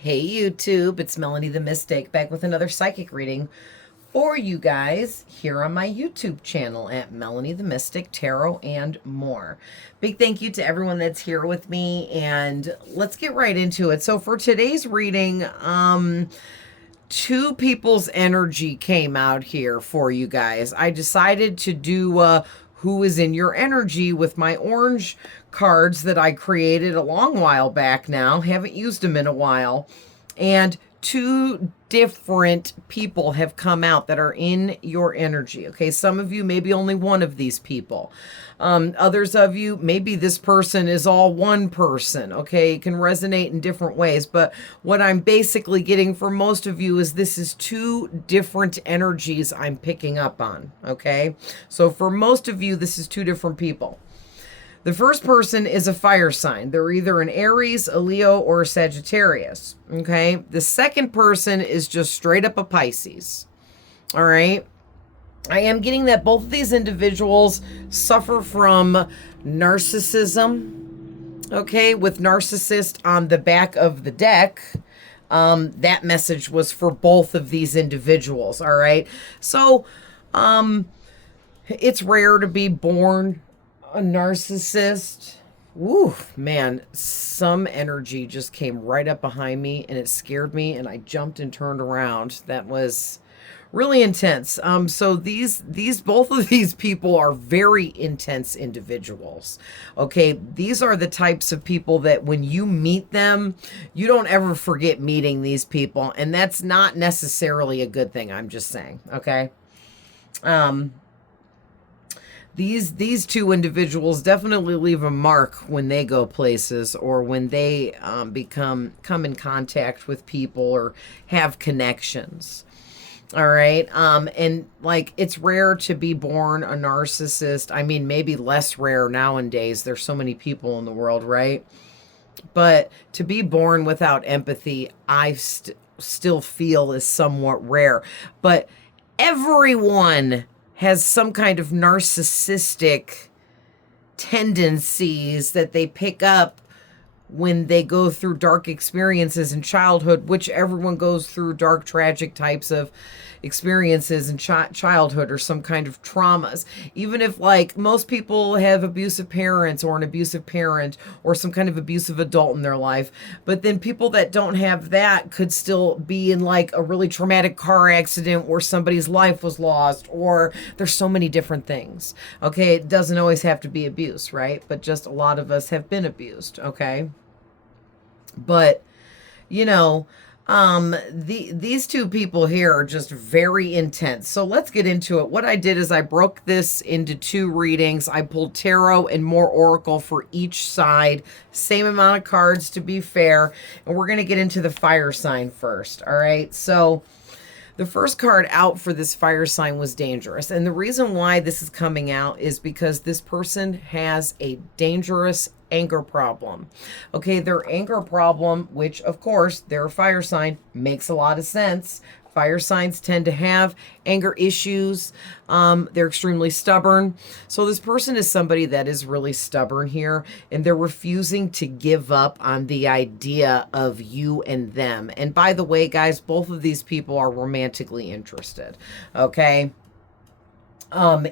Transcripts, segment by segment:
Hey YouTube, it's Melanie the Mystic back with another psychic reading for you guys here on my YouTube channel at Melanie the Mystic Tarot and more. Big thank you to everyone that's here with me, and let's get right into it. So for today's reading, two people's energy came out here for you guys. I decided to do who is in your energy with my orange cards that I created a long while back now. Haven't used them in a while. And two different people have come out that are in your energy. Okay, some of you, maybe only one of these people. Others of you, maybe this person is all one person. Okay, it can resonate in different ways. But what I'm basically getting for most of you is this is two different energies I'm picking up on. Okay, so for most of you, this is two different people. The first person is a fire sign. They're either an Aries, a Leo, or a Sagittarius. Okay. The second person is just straight up a Pisces. All right. I am getting that both of these individuals suffer from narcissism. Okay. With narcissist on the back of the deck. That message was for both of these individuals. All right. So, it's rare to be born a narcissist. Woo, man, some energy just came right up behind me and it scared me and I jumped and turned around. That was really intense. So these both of these people are very intense individuals. Okay, these are the types of people that when you meet them, you don't ever forget meeting these people, and that's not necessarily a good thing. I'm just saying, okay? These two individuals definitely leave a mark when they go places or when they come in contact with people or have connections. All right. And like, it's rare to be born a narcissist. I mean, maybe less rare nowadays. There's so many people in the world, right? But to be born without empathy, I still feel is somewhat rare. But everyone has some kind of narcissistic tendencies that they pick up when they go through dark experiences in childhood, which everyone goes through dark, tragic types of experiences in childhood or some kind of traumas. Even if, like, most people have abusive parents or an abusive parent or some kind of abusive adult in their life, but then people that don't have that could still be in like a really traumatic car accident where somebody's life was lost, or there's so many different things. Okay, it doesn't always have to be abuse, right? But just a lot of us have been abused, okay? But, you know, these two people here are just very intense. So let's get into it. What I did is I broke this into two readings. I pulled tarot and more oracle for each side. Same amount of cards, to be fair. And we're going to get into the fire sign first. All right. So the first card out for this fire sign was dangerous. And the reason why this is coming out is because this person has a dangerous anger problem. Okay, their anger problem, which of course they're a fire sign, makes a lot of sense. Fire signs tend to have anger issues. They're extremely stubborn. So this person is somebody that is really stubborn here, and they're refusing to give up on the idea of you and them. And by the way, guys, both of these people are romantically interested, okay,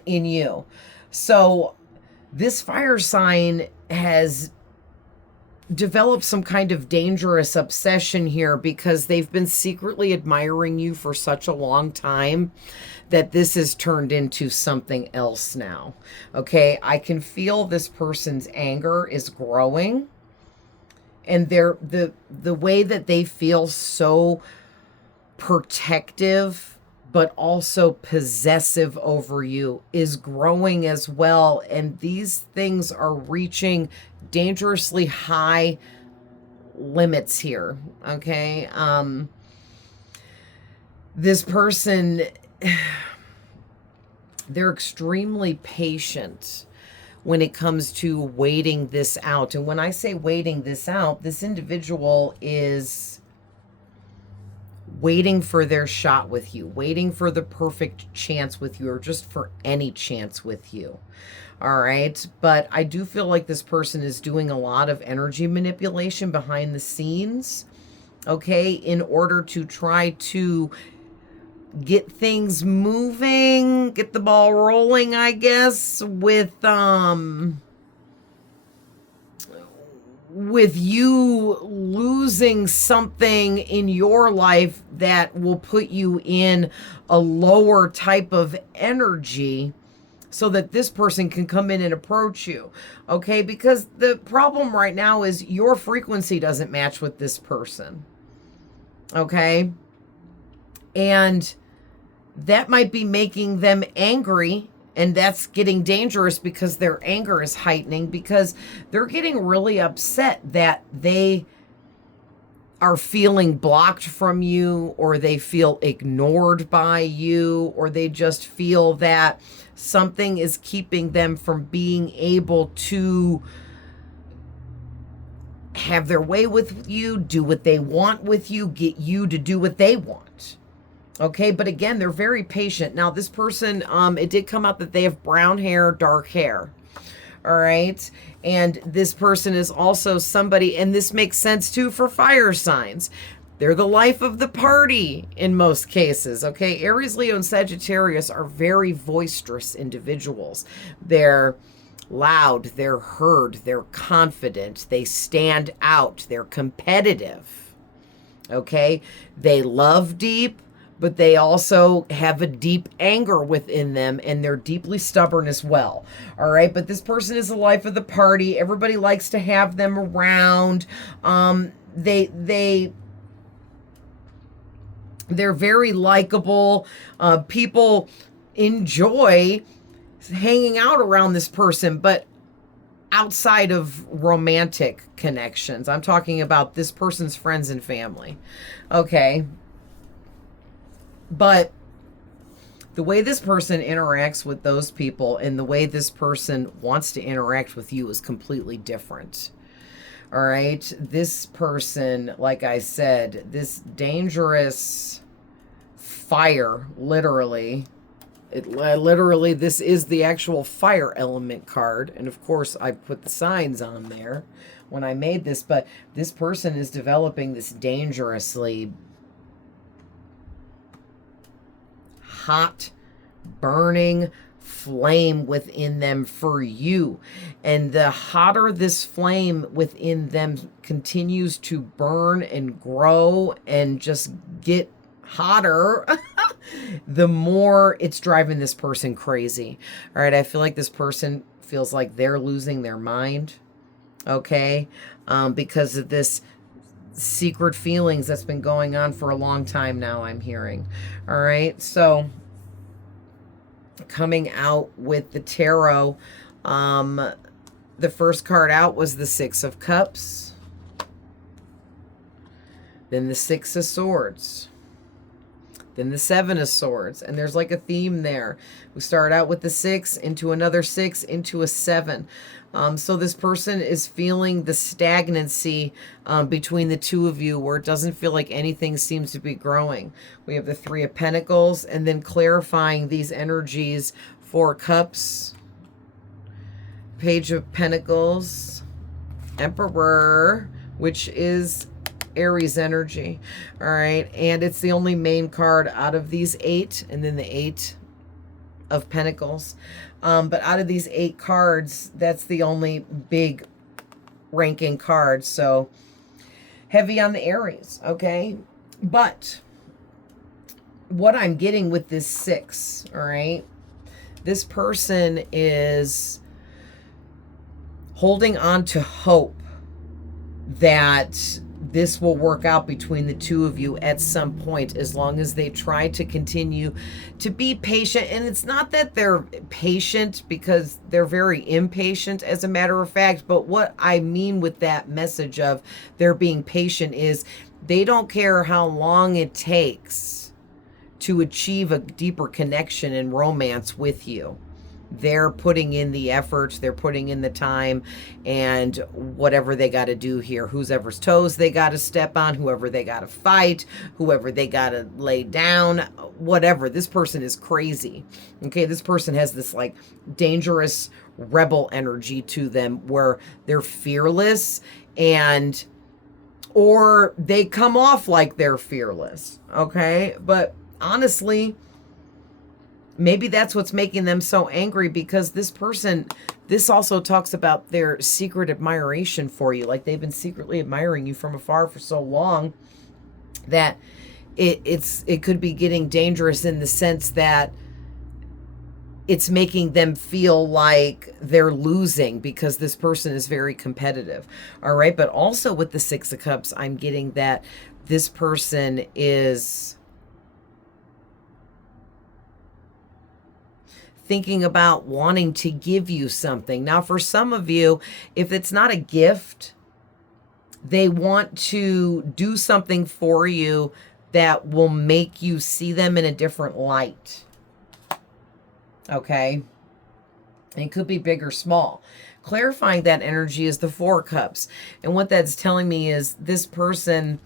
in you. So this fire sign has developed some kind of dangerous obsession here because they've been secretly admiring you for such a long time that this has turned into something else now. Okay, I can feel this person's anger is growing, and the way that they feel so protective but also possessive over you is growing as well. And these things are reaching dangerously high limits here. Okay. This person, they're extremely patient when it comes to waiting this out. And when I say waiting this out, this individual is waiting for their shot with you, waiting for the perfect chance with you, or just for any chance with you. All right. But I do feel like this person is doing a lot of energy manipulation behind the scenes. okay, in order to try to get things moving, get the ball rolling, I guess, with you losing something in your life that will put you in a lower type of energy so that this person can come in and approach you. Okay? Because the problem right now is your frequency doesn't match with this person. Okay? And that might be making them angry, and that's getting dangerous because their anger is heightening, because they're getting really upset that they are feeling blocked from you, or they feel ignored by you, or they just feel that something is keeping them from being able to have their way with you, do what they want with you, get you to do what they want. Okay, but again, they're very patient. Now, this person, it did come out that they have brown hair, dark hair. All right. And this person is also somebody, and this makes sense too for fire signs. They're the life of the party in most cases. Okay. Aries, Leo, and Sagittarius are very boisterous individuals. They're loud, they're heard, they're confident, they stand out, they're competitive. Okay. They love deep, but they also have a deep anger within them, and they're deeply stubborn as well. All right. But this person is the life of the party. Everybody likes to have them around. They're very likable. People enjoy hanging out around this person, but outside of romantic connections, I'm talking about this person's friends and family. Okay. But the way this person interacts with those people and the way this person wants to interact with you is completely different. All right. This person, like I said, this dangerous fire, literally, this is the actual fire element card. And of course, I put the signs on there when I made this, but this person is developing this dangerously hot, burning flame within them for you. And the hotter this flame within them continues to burn and grow and just get hotter, the more it's driving this person crazy. All right. I feel like this person feels like they're losing their mind. Okay. Because of this secret feelings that's been going on for a long time now, I'm hearing. All right. So coming out with the tarot, the first card out was the Six of Cups, then the Six of Swords, then the Seven of Swords, and there's like a theme there. We start out with the 6, into another 6, into a 7. So this person is feeling the stagnancy between the two of you, where it doesn't feel like anything seems to be growing. We have the Three of Pentacles, and then clarifying these energies, Four Cups, Page of Pentacles, Emperor, which is Aries energy. All right. And it's the only main card out of these 8, and then the 8 of Pentacles. But out of these 8 cards, that's the only big ranking card. So heavy on the Aries. Okay. But what I'm getting with this 6, all right, this person is holding on to hope that this will work out between the two of you at some point, as long as they try to continue to be patient. And it's not that they're patient, because they're very impatient, as a matter of fact. But what I mean with that message of they're being patient is they don't care how long it takes to achieve a deeper connection and romance with you. They're putting in the effort, they're putting in the time, and whatever they got to do here, whoever's toes they got to step on, whoever they got to fight, whoever they got to lay down, whatever. This person is crazy. Okay, this person has this like dangerous rebel energy to them, where they're fearless and or they come off like they're fearless, okay? But honestly, maybe that's what's making them so angry, because this person, this also talks about their secret admiration for you. Like they've been secretly admiring you from afar for so long that it could be getting dangerous in the sense that it's making them feel like they're losing because this person is very competitive. All right. But also with the Six of Cups, I'm getting that this person is thinking about wanting to give you something. Now, for some of you, if it's not a gift, they want to do something for you that will make you see them in a different light. Okay? It could be big or small. Clarifying that energy is the Four Cups. And what that's telling me is this person,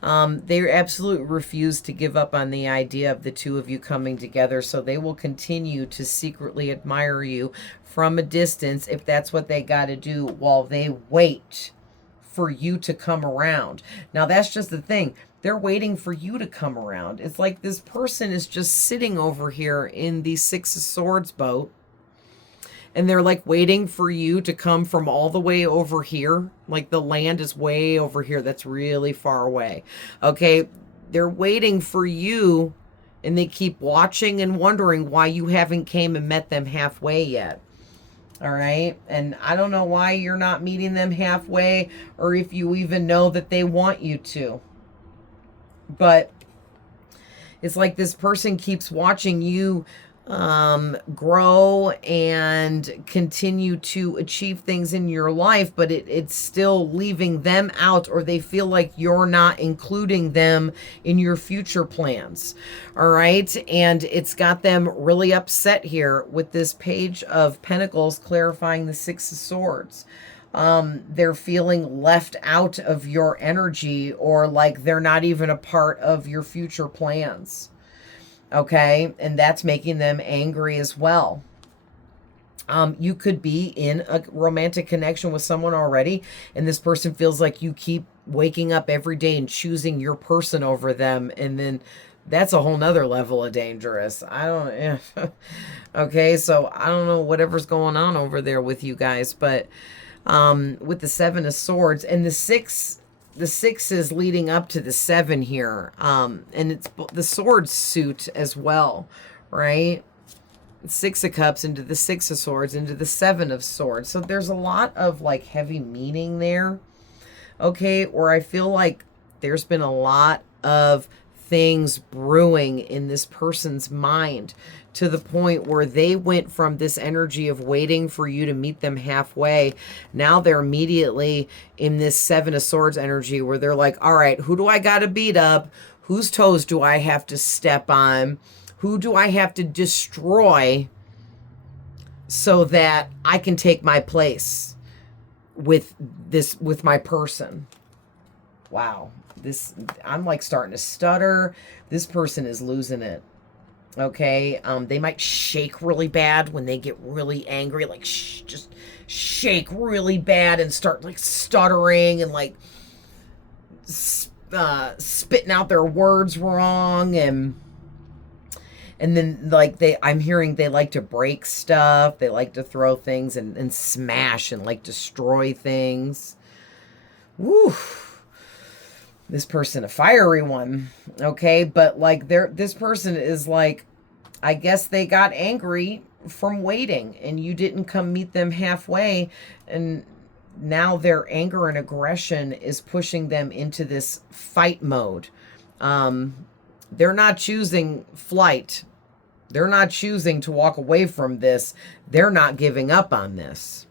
they absolutely refuse to give up on the idea of the two of you coming together. So they will continue to secretly admire you from a distance if that's what they got to do while they wait for you to come around. Now, that's just the thing. They're waiting for you to come around. It's like this person is just sitting over here in the Six of Swords boat, and they're like waiting for you to come from all the way over here. Like the land is way over here. That's really far away. Okay. They're waiting for you, and they keep watching and wondering why you haven't came and met them halfway yet. All right. And I don't know why you're not meeting them halfway, or if you even know that they want you to. But it's like this person keeps watching you grow and continue to achieve things in your life, but it's still leaving them out, or they feel like you're not including them in your future plans. All right. And it's got them really upset here with this Page of Pentacles clarifying the Six of Swords. They're feeling left out of your energy, or like they're not even a part of your future plans. Okay, and that's making them angry as well. You could be in a romantic connection with someone already, and this person feels like you keep waking up every day and choosing your person over them, and then that's a whole nother level of dangerous. I don't, okay, so I don't know whatever's going on over there with you guys, but with the Seven of Swords and the six is leading up to the seven here. And it's the sword suit as well, right? Six of Cups into the Six of Swords into the Seven of Swords. So there's a lot of like heavy meaning there. Okay. Or I feel like there's been a lot of things brewing in this person's mind, to the point where they went from this energy of waiting for you to meet them halfway. Now they're immediately in this Seven of Swords energy where they're like, all right, who do I got to beat up? Whose toes do I have to step on? Who do I have to destroy so that I can take my place with my person? Wow. I'm like starting to stutter. This person is losing it. Okay, they might shake really bad when they get really angry, like just shake really bad and start like stuttering and like spitting out their words wrong, and then like I'm hearing they like to break stuff, they like to throw things and smash and like destroy things. Woo. This person, a fiery one. Okay. But like this person is like, I guess they got angry from waiting and you didn't come meet them halfway. And now their anger and aggression is pushing them into this fight mode. They're not choosing flight. They're not choosing to walk away from this. They're not giving up on this.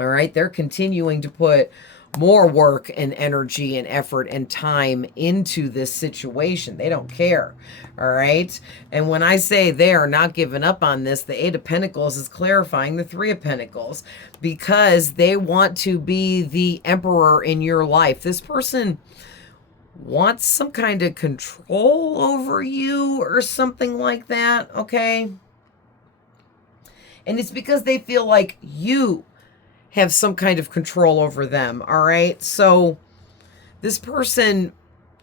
All right. They're continuing to put more work and energy and effort and time into this situation. They don't care. All right. And when I say they are not giving up on this, the Eight of Pentacles is clarifying the Three of Pentacles, because they want to be the emperor in your life. This person wants some kind of control over you or something like that. Okay. And it's because they feel like you have some kind of control over them. All right. So This person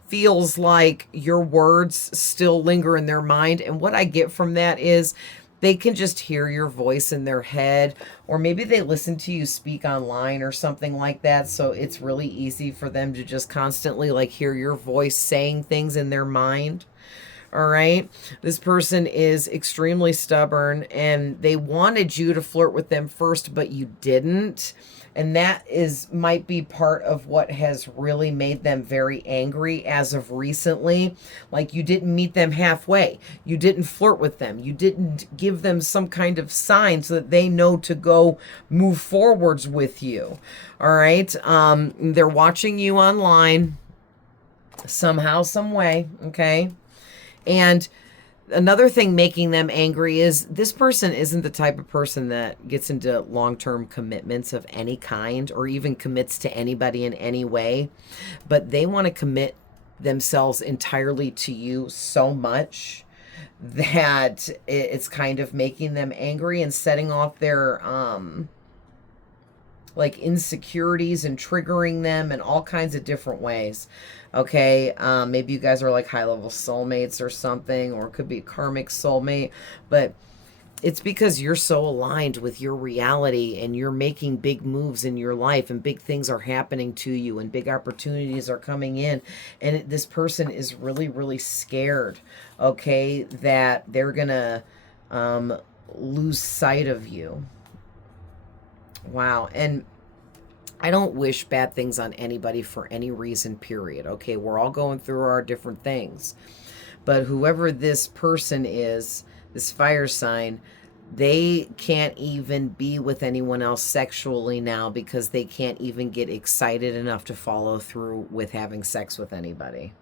feels like your words still linger in their mind. And what I get from that is they can just hear your voice in their head, or maybe they listen to you speak online or something like that. So it's really easy for them to just constantly like hear your voice saying things in their mind. All right. This person is extremely stubborn and they wanted you to flirt with them first, but you didn't. And that might be part of what has really made them very angry as of recently. Like you didn't meet them halfway. You didn't flirt with them. You didn't give them some kind of sign so that they know to go move forwards with you. All right. They're watching you online somehow, some way. Okay. And another thing making them angry is this person isn't the type of person that gets into long-term commitments of any kind or even commits to anybody in any way, but they want to commit themselves entirely to you so much that it's kind of making them angry and setting off their like insecurities and triggering them in all kinds of different ways. Okay, maybe you guys are like high-level soulmates or something, or it could be a karmic soulmate, but it's because you're so aligned with your reality and you're making big moves in your life and big things are happening to you and big opportunities are coming in. And this person is really, really scared, okay, that they're gonna lose sight of you. Wow. And I don't wish bad things on anybody for any reason, period. Okay, we're all going through our different things. But whoever this person is, this fire sign, they can't even be with anyone else sexually now because they can't even get excited enough to follow through with having sex with anybody.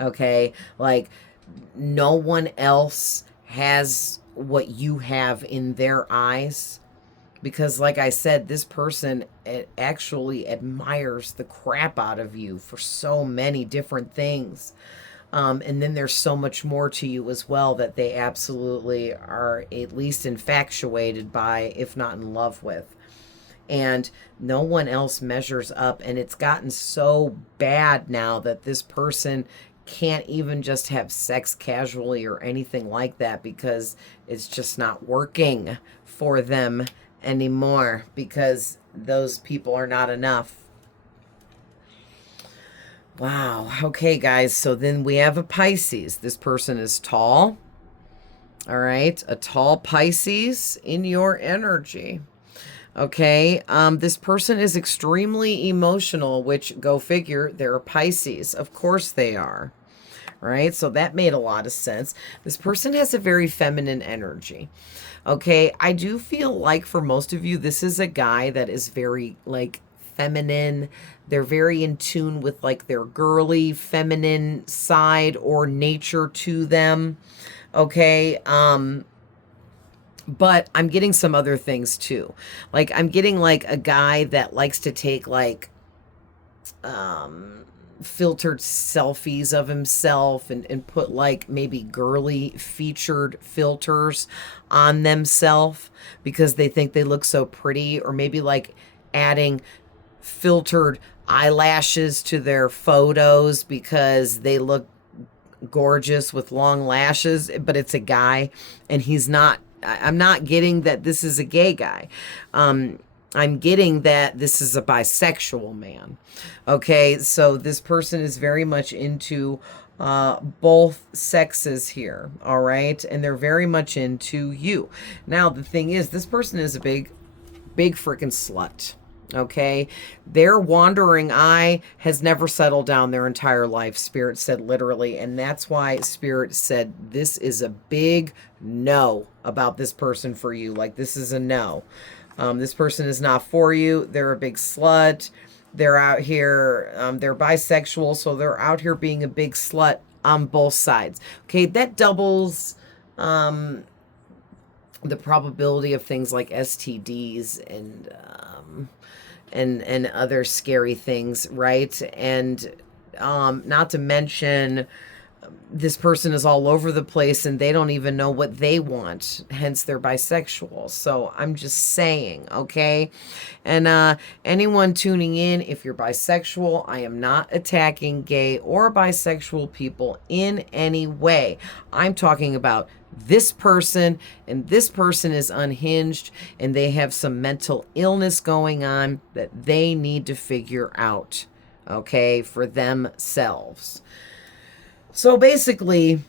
Okay, like no one else has what you have in their eyes. Because like I said, this person actually admires the crap out of you for so many different things. And then there's so much more to you as well that they absolutely are at least infatuated by, if not in love with. And no one else measures up. And it's gotten so bad now that this person can't even just have sex casually or anything like that because it's just not working for them anymore because those people are not enough. Wow. Okay, guys. So then we have a Pisces. This person is tall. All right. A tall Pisces in your energy. Okay. This person is extremely emotional, which go figure, they're a Pisces. Of course they are. Right? So that made a lot of sense. This person has a very feminine energy. Okay, I do feel like for most of you, this is a guy that is very like feminine. They're very in tune with like their girly feminine side or nature to them. Okay, but I'm getting some other things too. Like I'm getting like a guy that likes to take like filtered selfies of himself and put like maybe girly featured filters on themselves because they think they look so pretty, or maybe like adding filtered eyelashes to their photos because they look gorgeous with long lashes, but it's a guy and he's not. I'm not getting that this is a gay guy. I'm getting that this is a bisexual man. Okay, so this person is very much into both sexes here, all right? And they're very much into you. Now, the thing is, this person is a big freaking slut. Okay, their wandering eye has never settled down their entire life, Spirit said literally, and that's why Spirit said this is a big no about this person for you. Like, this is a no. This person is not for you. They're a big slut. They're out here, they're bisexual, so they're out here being a big slut on both sides. Okay, that doubles the probability of things like STDs and other scary things, right? And not to mention this person is all over the place and they don't even know what they want, hence they're bisexual. So I'm just saying, okay? And anyone tuning in, if you're bisexual, I am not attacking gay or bisexual people in any way. I'm talking about this person, and this person is unhinged and they have some mental illness going on that they need to figure out, okay, for themselves. So basically,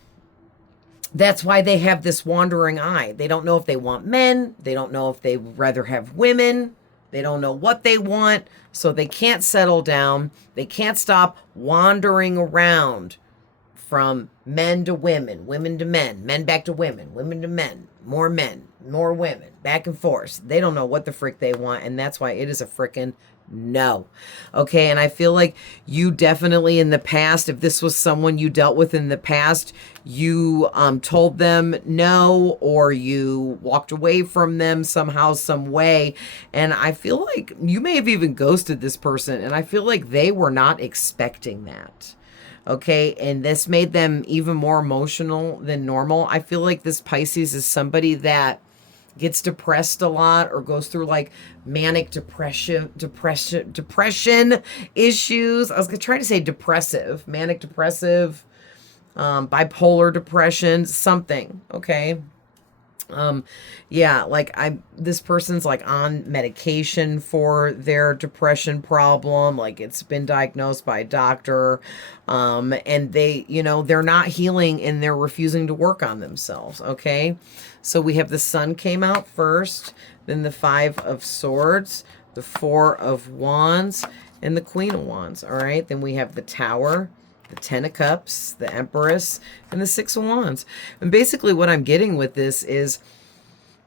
that's why they have this wandering eye. They don't know if they want men. They don't know if they rather have women. They don't know what they want. So they can't settle down. They can't stop wandering around from men to women, women to men back to women to men, more women, back and forth. They don't know what the frick they want. And that's why it is a frickin' no. Okay. And I feel like you definitely in the past, if this was someone you dealt with in the past, you told them no, or you walked away from them somehow, some way. And I feel like you may have even ghosted this person. And I feel like they were not expecting that. Okay. And this made them even more emotional than normal. I feel like this Pisces is somebody that gets depressed a lot or goes through like manic depression issues. I was trying to say depressive, manic depressive, bipolar depression, something. Okay. Yeah, like this person's like on medication for their depression problem. Like it's been diagnosed by a doctor. And they, they're not healing and they're refusing to work on themselves. Okay. So we have the Sun came out first, then the Five of Swords, the Four of Wands, and the Queen of Wands. All right. Then we have the Tower, the Ten of Cups, the Empress, and the Six of Wands. And basically what I'm getting with this is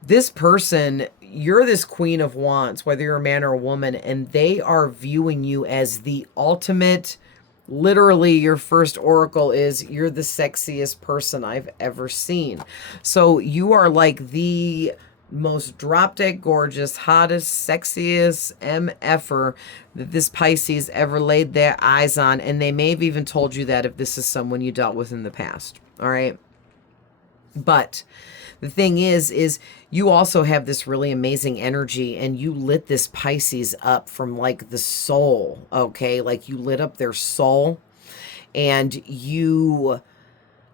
this person, you're this Queen of Wands, whether you're a man or a woman, and they are viewing you as the ultimate. Literally, your first oracle is you're the sexiest person I've ever seen. So you are like the most drop-dead gorgeous, hottest, sexiest MFer that this Pisces ever laid their eyes on. And they may have even told you that if this is someone you dealt with in the past. All right. But the thing is you also have this really amazing energy and you lit this Pisces up from like the soul. Okay. Like you lit up their soul and you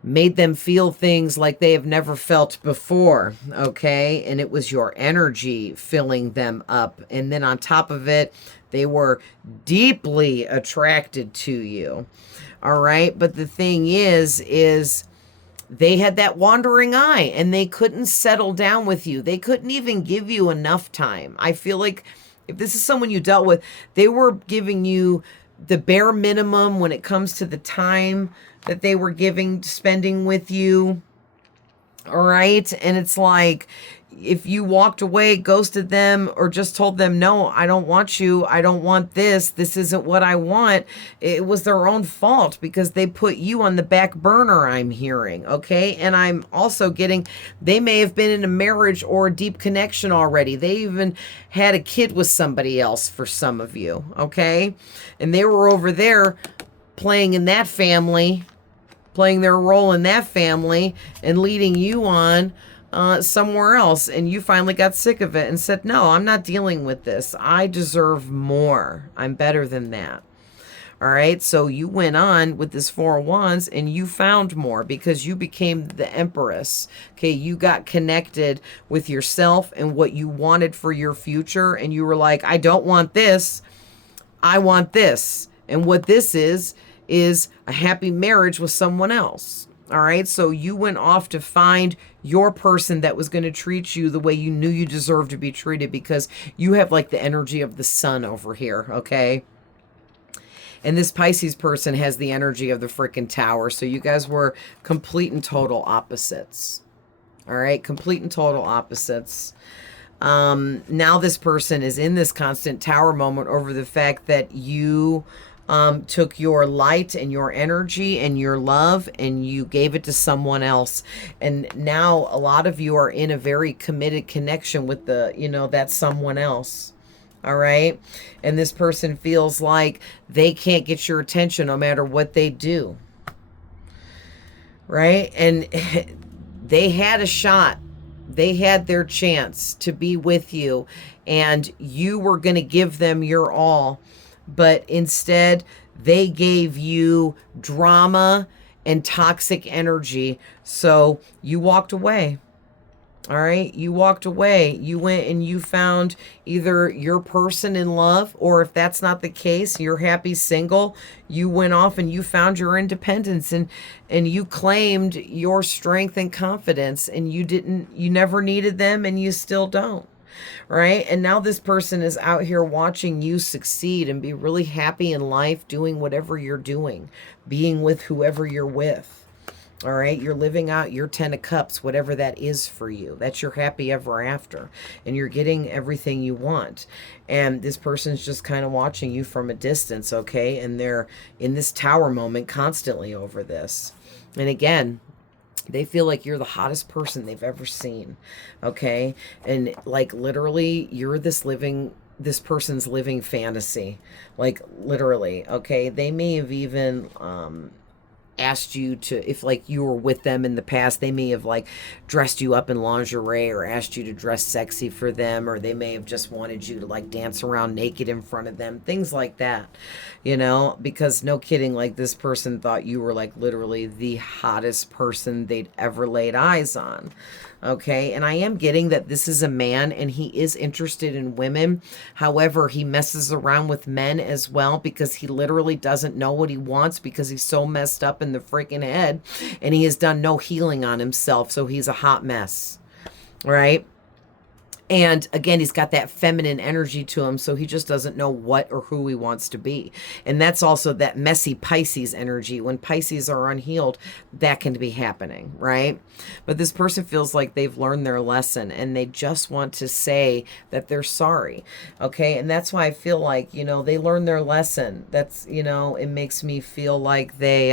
made them feel things like they have never felt before. Okay. And it was your energy filling them up. And then on top of it, they were deeply attracted to you. All right. But the thing is they had that wandering eye and they couldn't settle down with you. They couldn't even give you enough time. I feel like if this is someone you dealt with, they were giving you the bare minimum when it comes to the time that they were spending with you. All right. And it's like, if you walked away, ghosted them, or just told them, no, I don't want you. I don't want this. This isn't what I want. It was their own fault because they put you on the back burner, I'm hearing. Okay. And I'm also getting, they may have been in a marriage or a deep connection already. They even had a kid with somebody else for some of you. Okay. And they were over there playing in that family, playing their role in that family and leading you on somewhere else, and you finally got sick of it and said, no, I'm not dealing with this. I deserve more. I'm better than that. All right. So you went on with this Four of Wands and you found more because you became the Empress. Okay. You got connected with yourself and what you wanted for your future. And you were like, I don't want this. I want this. And what this is a happy marriage with someone else. All right. So you went off to find your person that was going to treat you the way you knew you deserved to be treated because you have like the energy of the sun over here. Okay. And this Pisces person has the energy of the freaking Tower. So you guys were complete and total opposites. All right. Complete and total opposites. Now this person is in this constant Tower moment over the fact that you took your light and your energy and your love and you gave it to someone else. And now a lot of you are in a very committed connection with that someone else. All right. And this person feels like they can't get your attention no matter what they do. right? And they had a shot. They had their chance to be with you, and you were going to give them your all. But instead, they gave you drama and toxic energy. So you walked away. All right, you walked away. You went and you found either your person in love, or if that's not the case, you're happy single. You went off and you found your independence, and you claimed your strength and confidence, and you never needed them, and you still don't. Right? And now this person is out here watching you succeed and be really happy in life, doing whatever you're doing, being with whoever you're with. All right, you're living out your 10 of cups, whatever that is for you. That's your happy ever after. And you're getting everything you want. And this person's just kind of watching you from a distance, okay? And they're in this tower moment constantly over this. And again, they feel like you're the hottest person they've ever seen, okay? And like literally, you're this person's living fantasy. Like literally, okay? They may have even asked you to, if like you were with them in the past, they may have like dressed you up in lingerie or asked you to dress sexy for them, or they may have just wanted you to like dance around naked in front of them, things like that, you know, because no kidding, like this person thought you were like literally the hottest person they'd ever laid eyes on. Okay, and I am getting that this is a man and he is interested in women. However, he messes around with men as well because he literally doesn't know what he wants because he's so messed up in the freaking head, and he has done no healing on himself, so he's a hot mess, right? And again, he's got that feminine energy to him, so he just doesn't know what or who he wants to be. And that's also that messy Pisces energy. When Pisces are unhealed, that can be happening, right? But this person feels like they've learned their lesson and they just want to say that they're sorry, okay? And that's why I feel like, you know, they learned their lesson. That's, you know, it makes me feel like they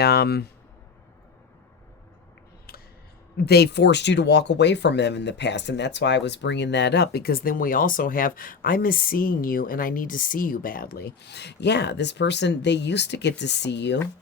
forced you to walk away from them in the past. And that's why I was bringing that up, because then we also have, I miss seeing you and I need to see you badly. Yeah, this person, they used to get to see you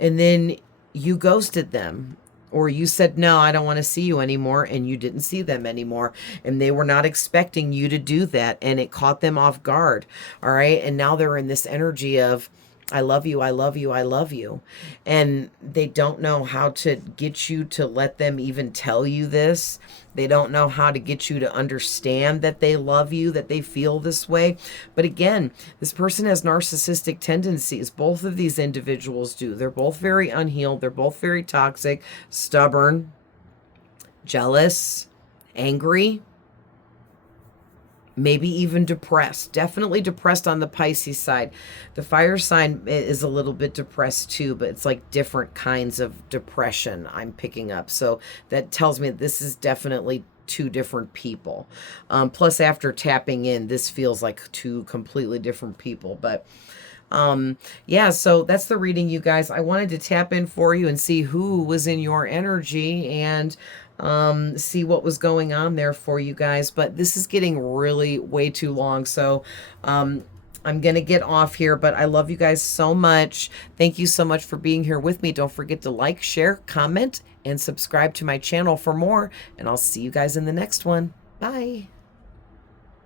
and then you ghosted them, or you said, no, I don't want to see you anymore, and you didn't see them anymore, and they were not expecting you to do that, and it caught them off guard. All right, and now they're in this energy of, I love you, I love you, I love you. And they don't know how to get you to let them even tell you this. They don't know how to get you to understand that they love you, that they feel this way. But again, this person has narcissistic tendencies. Both of these individuals do. They're both very unhealed. They're both very toxic, stubborn, jealous, angry, maybe even depressed. Definitely depressed on the Pisces side. The fire sign is a little bit depressed too, but it's like different kinds of depression I'm picking up. So that tells me this is definitely two different people. Plus, after tapping in, this feels like two completely different people. But yeah, so that's the reading, you guys. I wanted to tap in for you and see who was in your energy and see what was going on there for you guys. But this is getting really way too long, so I'm going to get off here, but I love you guys so much. Thank you so much for being here with me. Don't forget to like, share, comment, and subscribe to my channel for more, and I'll see you guys in the next one. Bye.